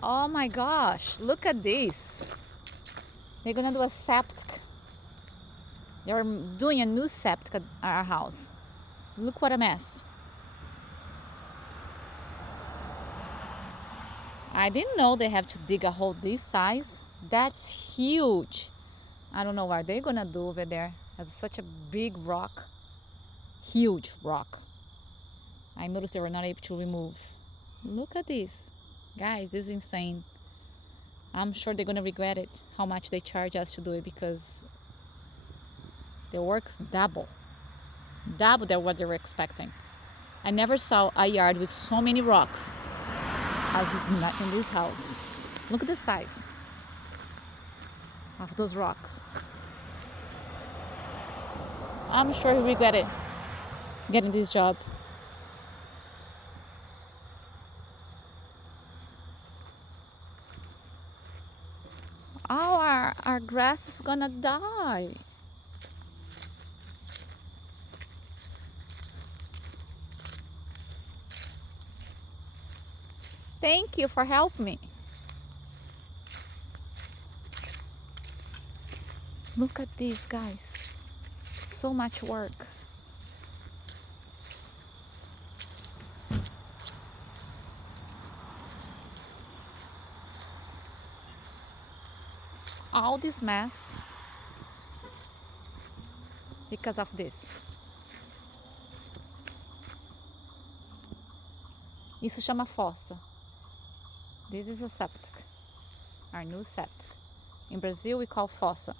Oh my gosh, look at this. They're gonna do a septic. They're doing a new septic at our house. Look what a mess. I didn't know they have to dig a hole this size. That's huge. I don't know what they're gonna do over there. It's such a big rock. Huge rock. I noticed they were not able to remove. Look at this. Guys, this is insane. I'm sure they're gonna regret it, how much they charge us to do it, because the work's double. Double than what they were expecting. I never saw a yard with so many rocks as is in this house. Look at the size of those rocks. I'm sure he regretted getting this job. Oh, our grass is gonna die. Thank you for helping me. Look at this, guys. So much work. All this mess because of this. Isso chama fossa. This is a septic. Our new septic. In Brazil we call fossa.